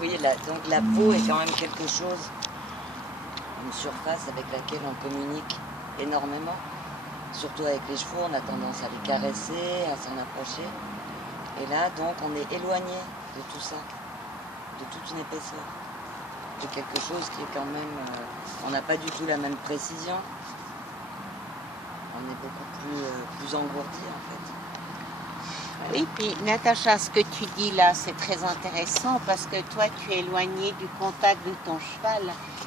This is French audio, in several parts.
Oui, donc la peau est quand même quelque chose, une surface avec laquelle on communique énormément. Surtout avec les chevaux, on a tendance à les caresser, à s'en approcher. Et là, donc, on est éloigné de tout ça, de toute une épaisseur. De quelque chose qui est quand même... on n'a pas du tout la même précision. On est beaucoup plus engourdi, en fait. Oui, puis Natacha, ce que tu dis là, c'est très intéressant parce que toi, tu es éloigné du contact de ton cheval.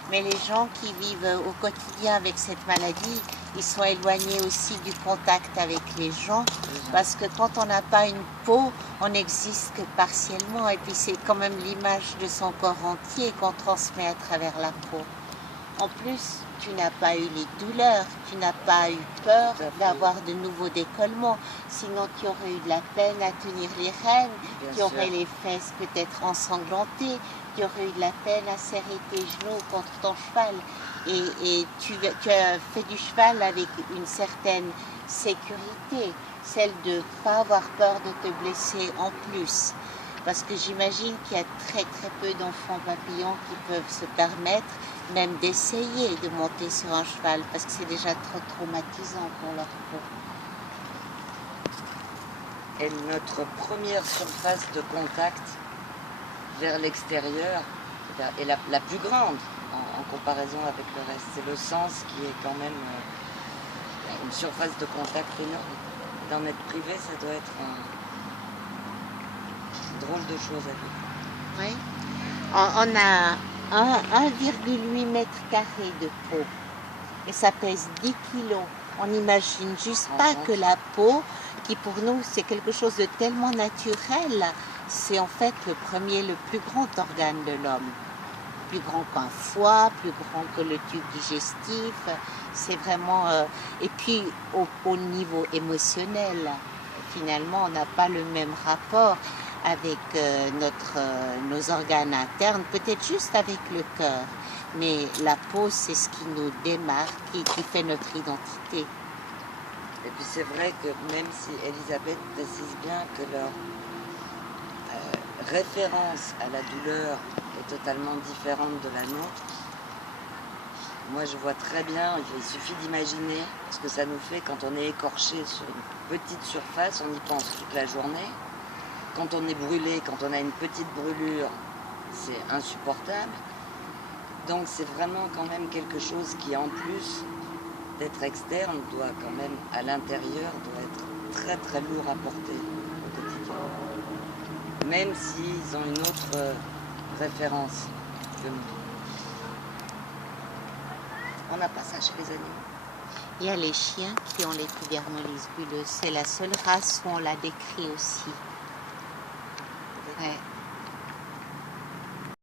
Mais les gens qui vivent au quotidien avec cette maladie, ils sont éloignés aussi du contact avec les gens. Parce que quand on n'a pas une peau, on n'existe que partiellement. Et puis c'est quand même l'image de son corps entier qu'on transmet à travers la peau. En plus, tu n'as pas eu les douleurs, tu n'as pas eu peur d'avoir de nouveaux décollements. Sinon, tu aurais eu de la peine à tenir les rênes, tu aurais les fesses peut-être ensanglantées, tu aurais eu de la peine à serrer tes genoux contre ton cheval. Et tu as fait du cheval avec une certaine sécurité, celle de ne pas avoir peur de te blesser en plus. Parce que j'imagine qu'il y a très peu d'enfants papillons qui peuvent se permettre même d'essayer de monter sur un cheval parce que c'est déjà trop traumatisant pour leur peau. Et notre première surface de contact vers l'extérieur est la plus grande en comparaison avec le reste. C'est le sens qui est quand même une surface de contact énorme. Dans notre privé, ça doit être une drôle de chose à vivre. Oui. On a 1,8 mètre carré de peau et ça pèse 10 kilos. On n'imagine juste pas que la peau, qui pour nous c'est quelque chose de tellement naturel, c'est en fait le plus grand organe de l'homme. Plus grand qu'un foie, plus grand que le tube digestif. C'est vraiment... et puis au niveau émotionnel, finalement on n'a pas le même rapport avec nos organes internes, peut-être juste avec le cœur. Mais la peau, c'est ce qui nous démarque, qui fait notre identité. Et puis c'est vrai que même si Elisabeth précise bien que leur référence à la douleur est totalement différente de la nôtre, moi je vois très bien, il suffit d'imaginer ce que ça nous fait quand on est écorché sur une petite surface, on y pense toute la journée. Quand on est brûlé, quand on a une petite brûlure, c'est insupportable. Donc c'est vraiment quand même quelque chose qui, en plus d'être externe, doit quand même, à l'intérieur, doit être très lourd à porter au quotidien. Même s'ils ont une autre référence que nous. On n'a pas ça chez les animaux. Il y a les chiens qui ont l'épidermolyse bulleuse. C'est la seule race où on l'a décrit aussi. Ouais.